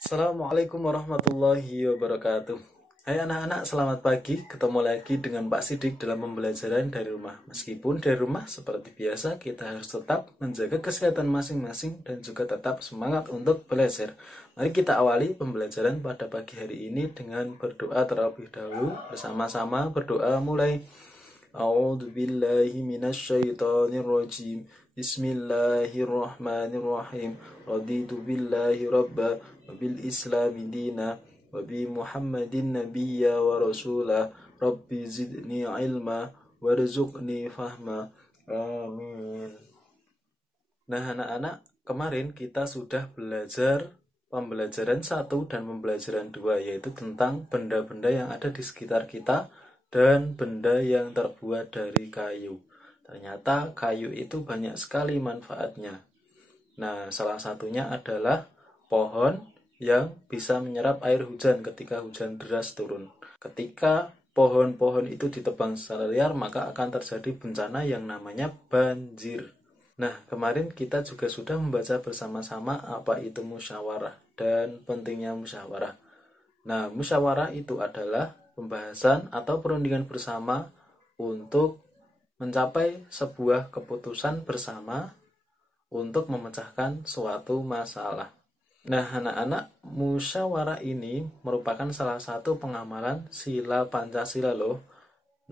Assalamualaikum warahmatullahi wabarakatuh. Hai anak-anak, selamat pagi. Ketemu lagi dengan Pak Sidik dalam pembelajaran dari rumah. Meskipun dari rumah, seperti biasa, kita harus tetap menjaga kesehatan masing-masing dan juga tetap semangat untuk belajar. Mari kita awali pembelajaran pada pagi hari ini dengan berdoa terlebih dahulu. Bersama-sama berdoa mulai. A'udzu billahi minasyaitonir rajim. Bismillahirrahmanirrahim. Raditu billahi rabba wa bil islami dina wa bi Muhammadin nabiyya wa rasulah. Rabbi zidni ilma warzuqni fahma. Amin. Nah, anak-anak, kemarin kita sudah belajar pembelajaran 1 dan pembelajaran 2, yaitu tentang benda-benda yang ada di sekitar kita dan benda yang terbuat dari kayu. Ternyata kayu itu banyak sekali manfaatnya. Nah, salah satunya adalah pohon yang bisa menyerap air hujan ketika hujan deras turun. Ketika pohon-pohon itu ditebang secara liar, maka akan terjadi bencana yang namanya banjir. Nah, kemarin kita juga sudah membaca bersama-sama apa itu musyawarah dan pentingnya musyawarah. Nah, musyawarah itu adalah pembahasan atau perundingan bersama untuk mencapai sebuah keputusan bersama untuk memecahkan suatu masalah. Nah, anak-anak, musyawarah ini merupakan salah satu pengamalan sila Pancasila loh.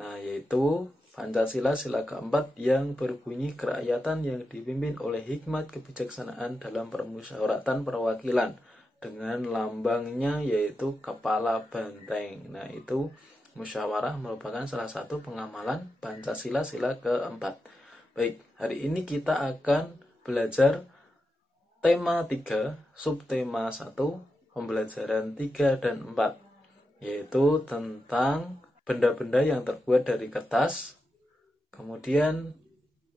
Nah, yaitu Pancasila sila keempat yang berbunyi kerakyatan yang dipimpin oleh hikmat kebijaksanaan dalam permusyawaratan perwakilan dengan lambangnya yaitu kepala banteng. Nah, itu musyawarah merupakan salah satu pengamalan Pancasila sila keempat. Baik, hari ini kita akan belajar tema 3, subtema 1, pembelajaran 3 dan 4, yaitu tentang benda-benda yang terbuat dari kertas, kemudian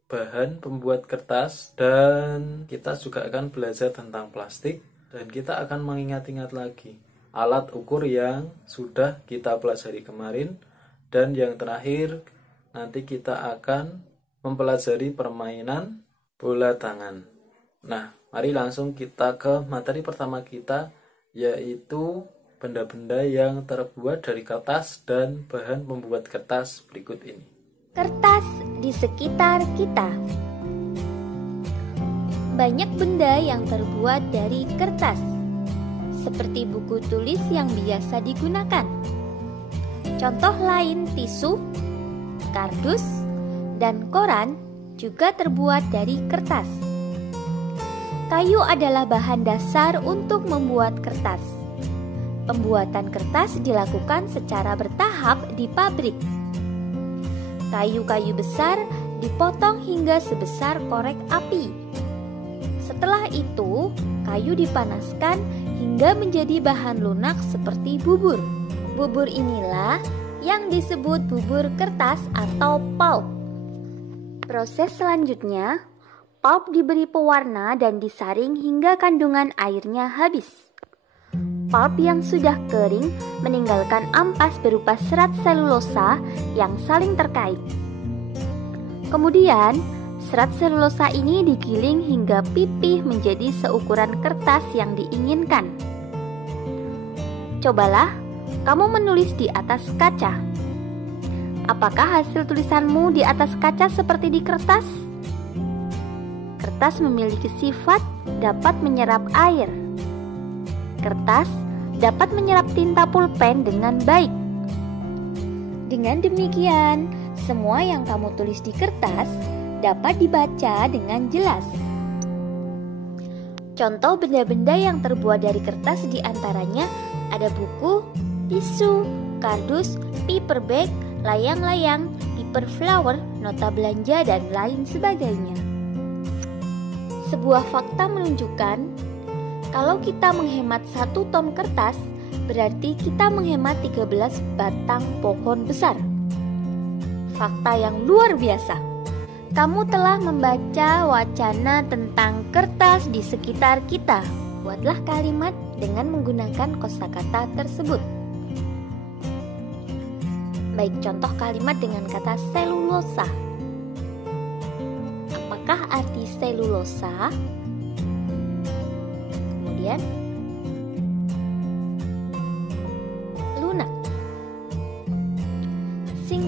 bahan pembuat kertas, dan kita juga akan belajar tentang plastik, dan kita akan mengingat-ingat lagi alat ukur yang sudah kita pelajari kemarin, dan yang terakhir nanti kita akan mempelajari permainan bola tangan. Nah, mari langsung kita ke materi pertama kita, yaitu benda-benda yang terbuat dari kertas dan bahan pembuat kertas berikut ini. Kertas di sekitar kita. Banyak benda yang terbuat dari kertas, seperti buku tulis yang biasa digunakan. Contoh lain tisu, kardus, dan koran juga terbuat dari kertas. Kayu adalah bahan dasar untuk membuat kertas. Pembuatan kertas dilakukan secara bertahap di pabrik. Kayu-kayu besar dipotong hingga sebesar korek api. Setelah itu, kayu dipanaskan hingga menjadi bahan lunak seperti bubur. Bubur inilah yang disebut bubur kertas atau pulp. Proses selanjutnya, pulp diberi pewarna dan disaring hingga kandungan airnya habis. Pulp yang sudah kering meninggalkan ampas berupa serat selulosa yang saling terkait. Kemudian, serat selulosa ini digiling hingga pipih menjadi seukuran kertas yang diinginkan. Cobalah kamu menulis di atas kaca. Apakah hasil tulisanmu di atas kaca seperti di kertas? Kertas memiliki sifat dapat menyerap air. Kertas dapat menyerap tinta pulpen dengan baik. Dengan demikian, semua yang kamu tulis di kertas dapat dibaca dengan jelas. Contoh benda-benda yang terbuat dari kertas diantaranya ada buku, tisu, kardus, paper bag, layang-layang, paper flower, nota belanja, dan lain sebagainya. Sebuah fakta menunjukkan kalau kita menghemat 1 ton kertas, berarti kita menghemat 13 batang pohon besar. Fakta yang luar biasa. Kamu telah membaca wacana tentang kertas di sekitar kita. Buatlah kalimat dengan menggunakan kosakata tersebut. Baik, contoh kalimat dengan kata selulosa. Apakah arti selulosa? Kemudian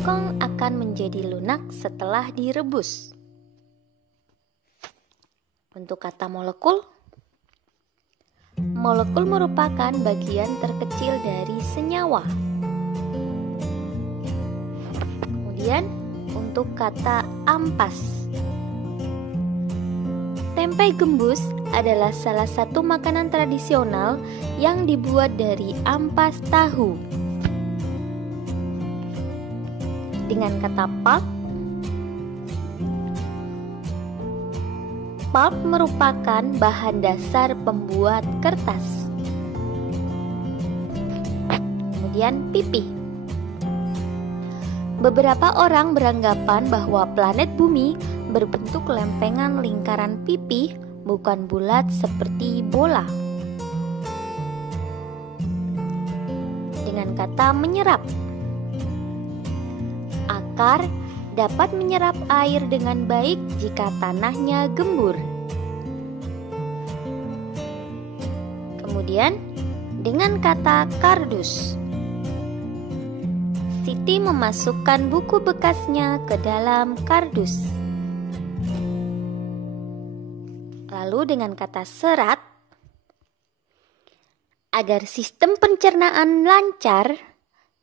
singkong akan menjadi lunak setelah direbus. Untuk kata molekul, molekul merupakan bagian terkecil dari senyawa. Kemudian untuk kata ampas, tempe gembus adalah salah satu makanan tradisional yang dibuat dari ampas tahu. Dengan kata pulp, pulp merupakan bahan dasar pembuat kertas. Kemudian pipih. Beberapa orang beranggapan bahwa planet Bumi berbentuk lempengan lingkaran pipih, bukan bulat seperti bola. Dengan kata menyerap, akar dapat menyerap air dengan baik jika tanahnya gembur. Kemudian, dengan kata kardus, Siti memasukkan buku bekasnya ke dalam kardus. Lalu dengan kata serat, agar sistem pencernaan lancar,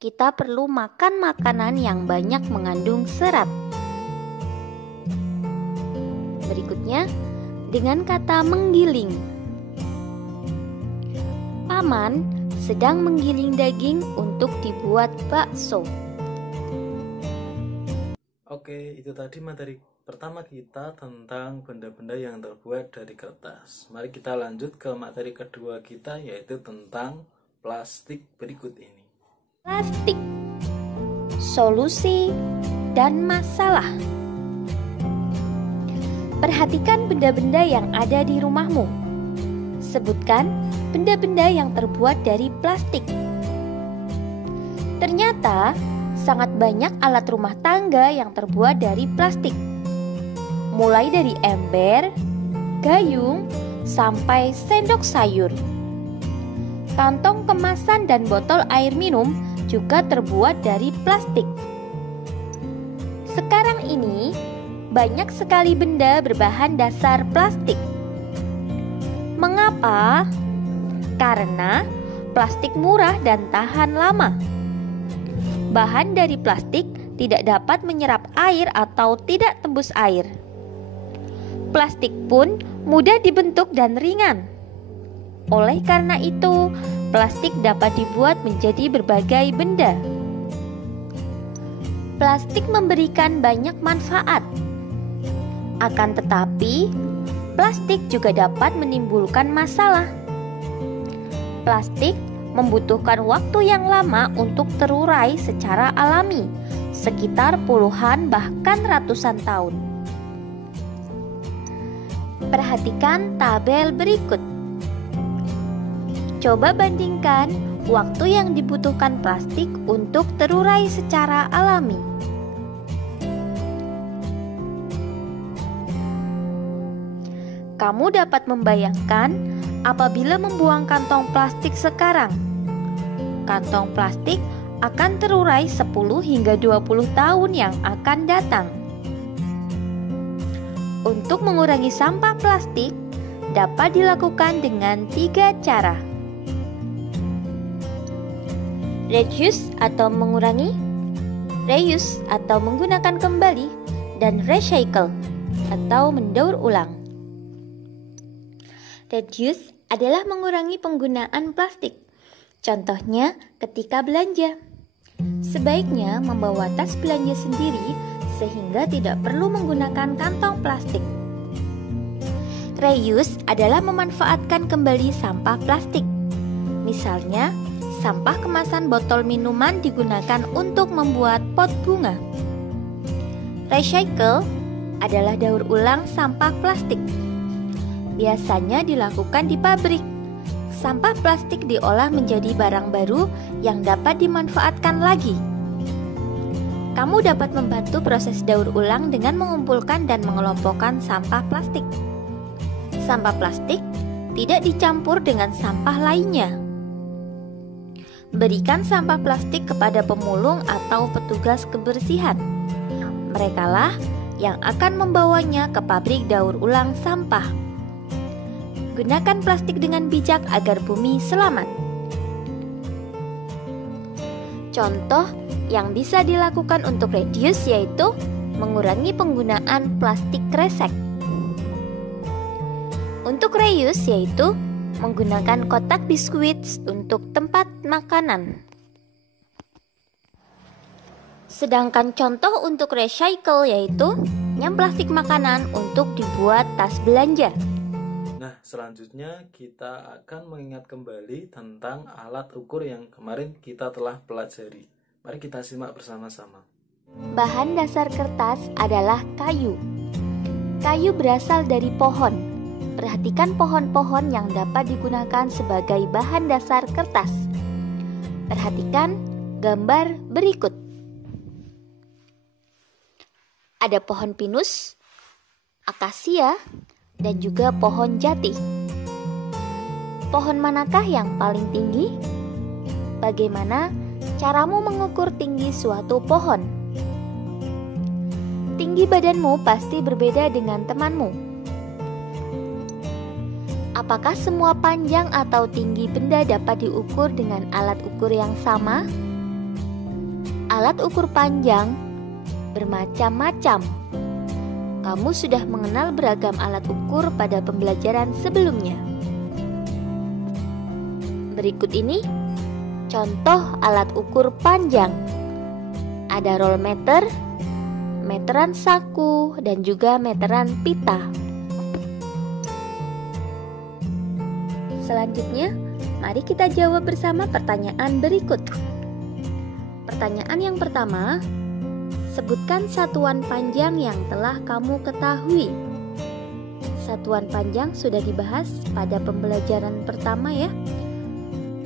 kita perlu makan makanan yang banyak mengandung serat. Berikutnya, dengan kata menggiling. Paman sedang menggiling daging untuk dibuat bakso. Oke, itu tadi materi pertama kita tentang benda-benda yang terbuat dari kertas. Mari kita lanjut ke materi kedua kita, yaitu tentang plastik berikut ini. Plastik, solusi dan masalah. Perhatikan benda-benda yang ada di rumahmu. Sebutkan benda-benda yang terbuat dari plastik. Ternyata sangat banyak alat rumah tangga yang terbuat dari plastik. Mulai dari ember, gayung, sampai sendok sayur. Kantong kemasan dan botol air minum juga terbuat dari plastik. Sekarang ini, banyak sekali benda berbahan dasar plastik. Mengapa? Karena plastik murah dan tahan lama. Bahan dari plastik tidak dapat menyerap air atau tidak tembus air. Plastik pun mudah dibentuk dan ringan. Oleh karena itu, plastik dapat dibuat menjadi berbagai benda. Plastik memberikan banyak manfaat. Akan tetapi, plastik juga dapat menimbulkan masalah. Plastik membutuhkan waktu yang lama untuk terurai secara alami, sekitar puluhan bahkan ratusan tahun. Perhatikan tabel berikut. Coba bandingkan waktu yang dibutuhkan plastik untuk terurai secara alami. Kamu dapat membayangkan apabila membuang kantong plastik sekarang. Kantong plastik akan terurai 10 hingga 20 tahun yang akan datang. Untuk mengurangi sampah plastik dapat dilakukan dengan 3 cara. Reduce atau mengurangi, reuse atau menggunakan kembali, dan recycle atau mendaur ulang. Reduce adalah mengurangi penggunaan plastik. Contohnya ketika belanja. Sebaiknya membawa tas belanja sendiri sehingga tidak perlu menggunakan kantong plastik. Reuse adalah memanfaatkan kembali sampah plastik. Misalnya, sampah kemasan botol minuman digunakan untuk membuat pot bunga. Recycle adalah daur ulang sampah plastik. Biasanya dilakukan di pabrik. Sampah plastik diolah menjadi barang baru yang dapat dimanfaatkan lagi. Kamu dapat membantu proses daur ulang dengan mengumpulkan dan mengelompokkan sampah plastik. Sampah plastik tidak dicampur dengan sampah lainnya. berikan sampah plastik kepada pemulung atau petugas kebersihan. Merekalah yang akan membawanya ke pabrik daur ulang sampah. Gunakan plastik dengan bijak agar bumi selamat. Contoh yang bisa dilakukan untuk reduce yaitu mengurangi penggunaan plastik kresek. Untuk reuse yaitu menggunakan kotak biskuit untuk tempat makanan. Sedangkan contoh untuk recycle yaitu nyam plastik makanan untuk dibuat tas belanja. Nah, selanjutnya kita akan mengingat kembali tentang alat ukur yang kemarin kita telah pelajari. Mari kita simak bersama-sama. Bahan dasar kertas adalah kayu. Kayu berasal dari pohon. Perhatikan pohon-pohon yang dapat digunakan sebagai bahan dasar kertas. Perhatikan gambar berikut. Ada pohon pinus, akasia, dan juga pohon jati. Pohon manakah yang paling tinggi? Bagaimana caramu mengukur tinggi suatu pohon? Tinggi badanmu pasti berbeda dengan temanmu. Apakah semua panjang atau tinggi benda dapat diukur dengan alat ukur yang sama? Alat ukur panjang bermacam-macam. Kamu sudah mengenal beragam alat ukur pada pembelajaran sebelumnya. Berikut ini contoh alat ukur panjang. Ada roll meter, meteran saku, dan juga meteran pita. Selanjutnya, mari kita jawab bersama pertanyaan berikut. Pertanyaan yang pertama, sebutkan satuan panjang yang telah kamu ketahui. Satuan panjang sudah dibahas pada pembelajaran pertama ya.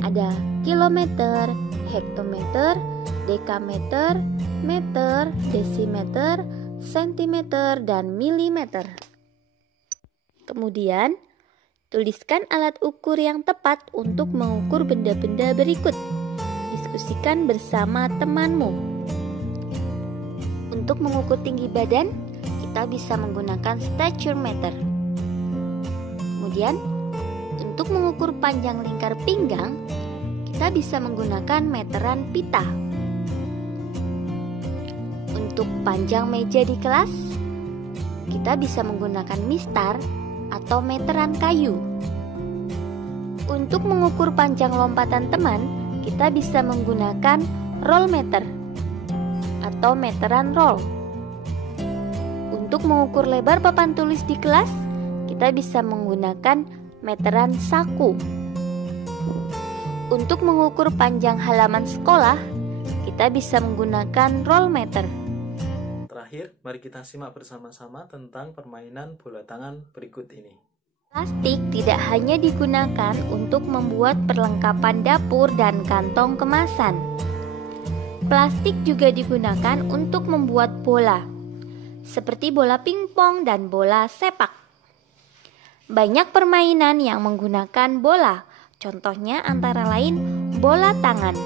Ada kilometer, hektometer, dekameter, meter, desimeter, sentimeter, dan milimeter. Kemudian, tuliskan alat ukur yang tepat untuk mengukur benda-benda berikut. Diskusikan bersama temanmu. Untuk mengukur tinggi badan, kita bisa menggunakan stature meter. Kemudian, untuk mengukur panjang lingkar pinggang, kita bisa menggunakan meteran pita. Untuk panjang meja di kelas, kita bisa menggunakan mistar atau meteran kayu. Untuk mengukur panjang lompatan teman, kita bisa menggunakan roll meter atau meteran roll. Untuk mengukur lebar papan tulis di kelas, kita bisa menggunakan meteran saku. Untuk mengukur panjang halaman sekolah, kita bisa menggunakan roll meter. Terakhir, mari kita simak bersama-sama tentang permainan bola tangan berikut ini. Plastik tidak hanya digunakan untuk membuat perlengkapan dapur dan kantong kemasan. Plastik juga digunakan untuk membuat bola, seperti bola pingpong dan bola sepak. Banyak permainan yang menggunakan bola, contohnya antara lain bola tangan.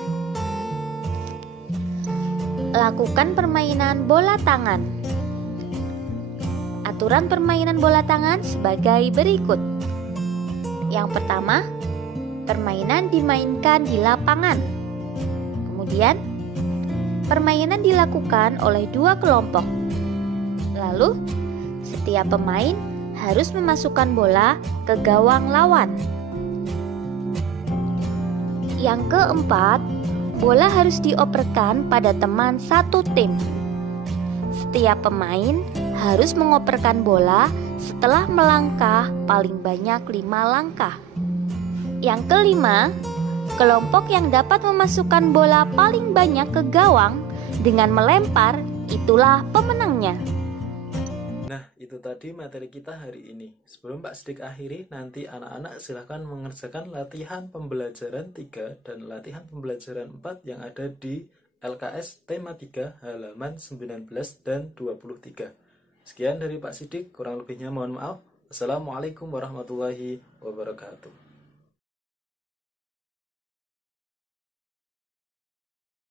Lakukan permainan bola tangan. Aturan permainan bola tangan sebagai berikut. Yang pertama, permainan dimainkan di lapangan. Kemudian, permainan dilakukan oleh dua kelompok. Lalu, setiap pemain harus memasukkan bola ke gawang lawan. Yang keempat, bola harus dioperkan pada teman satu tim. Setiap pemain harus mengoperkan bola setelah melangkah paling banyak 5 langkah. Yang kelima, kelompok yang dapat memasukkan bola paling banyak ke gawang dengan melempar, itulah pemenangnya. Nah, itu tadi materi kita hari ini. Sebelum Pak Sidik akhiri, nanti anak-anak silahkan mengerjakan latihan pembelajaran 3 dan latihan pembelajaran 4 yang ada di LKS tema 3 halaman 19 dan 23. Sekian dari Pak Sidik, kurang lebihnya mohon maaf. Wassalamualaikum warahmatullahi wabarakatuh.